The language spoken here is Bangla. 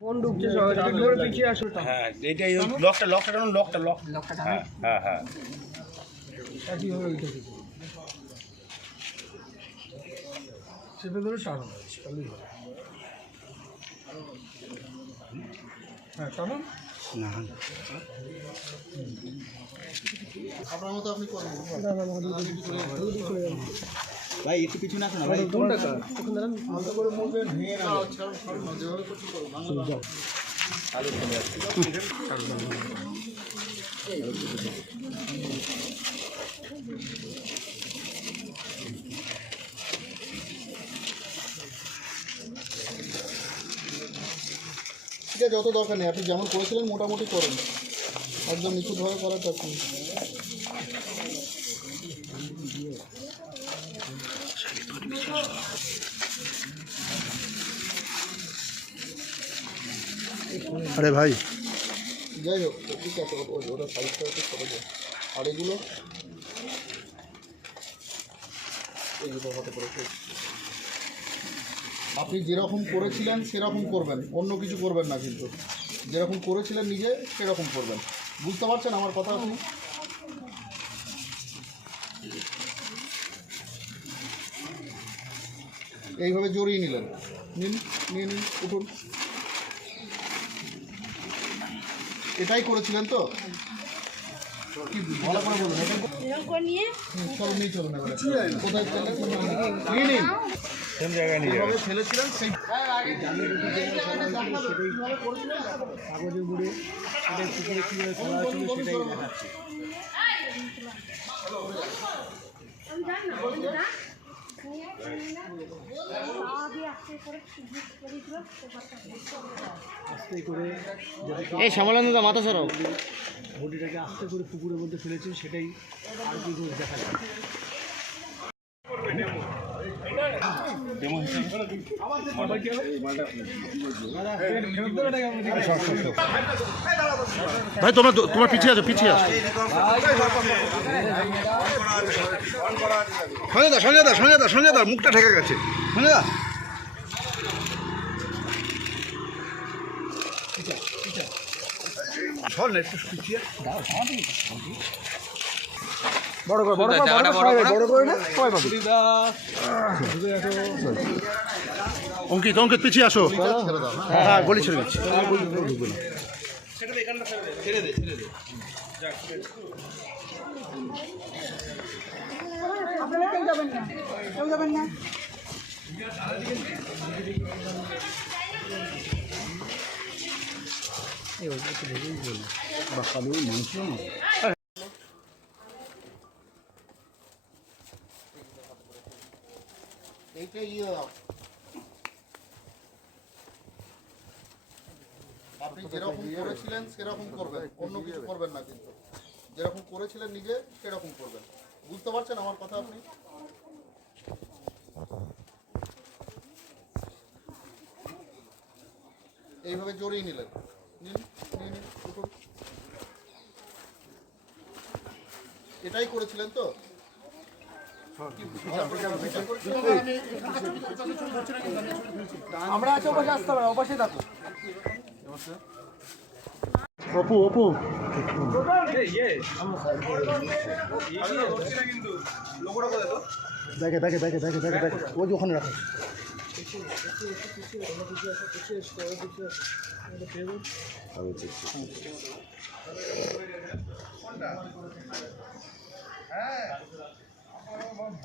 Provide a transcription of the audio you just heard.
ফোন ঢুকছে ধরে পিছিয়ে আসো হ্যাঁ এইটাই লকটা লকটা টানুন লকটা লক হ্যাঁ হ্যাঁ হ্যাঁ একইভাবে ওইটা থেকে চেপে ধরে টানো চালুই হ্যাঁ টানো আপনার মতো আপনি করবেন ভাই একটু পিছনে না ভাই। কোনটা কার? ওখানে দাঁড়ান আলাদা করে মুভমেন্ট ভেঙে না না যেভাবে করছি করুন বাংলা ঠিক আছে যত দরকার নেই। আপনি যেমন করেছিলেন মোটামুটি করুন। একদম নিখুঁতভাবে করার দরকার আরে ভাই। যাই হোক ঠিক আছে ছোটো যায় আর এগুলো? এইগুলো হতে পারে আপনি যেরকম করেছিলেন, সেরকম করবেন। অন্য কিছু করবেন না কিন্তু। যেরকম করেছিলেন নিজে, সেরকম করবেন। বুঝতে পারছেন আমার কথা আপনি? এইভাবে জড়িয়ে নিলেন। নিন নিয়ে নিন উঠুন। এটাই করেছিলেন তো? কি ভালো করে বলুন নিয়ে নিয়ে চলুন কোথায় ফেলেছিলেন নিয়ে নিন। সেম জায়গায় নিয়ে ফেলেছিলেন সেই নিয়ে পা দিয়ে আস্তে করে এই শ্যামলানন্দা মাথা সরাও বডিটাকে আস্তে করে পুকুরের মধ্যে ফেলেছেন সেটাই আর কি দেখা যায়। ভাই, তোমরা তোমার পিছিয়ে আছো পিছিয়ে আছো। সঞ্জয় দা সঞ্জয় দা সঞ্জয় দা সঞ্জয় দা, মুখটা ঠেকে গেছে। সঞ্জয় দা। সর না, একটু পিছিয়ে। বড় করে বড় করে বড় করে না সবাই পাবে অঙ্কিত অঙ্কিত পিছিয়ে আসো। হ্যাঁ গলি ছেড়ে দিচ্ছি। আপনারা কেউ যাবেন না? কেউ যাবেন না? এইটা ইয়ে আপনি যেরকম করেছিলেন সেরকম করবেন অন্য কিছু করবেন না কিন্তু। যেরকম করেছিলেন নিজে সেরকম করবেন। বুঝতে পারছেন আমার কথা আপনি? এইভাবে জড়িয়ে নিলেন। নিন নিন নিন, এটাই করেছিলেন তো? আমরা আছে, ওপাশে আসতে থাকো। অপু অপু। দেখে দেখে দেখে দেখে দেখে দেখে। ওই যে ওখানে রাখো। 我我忙。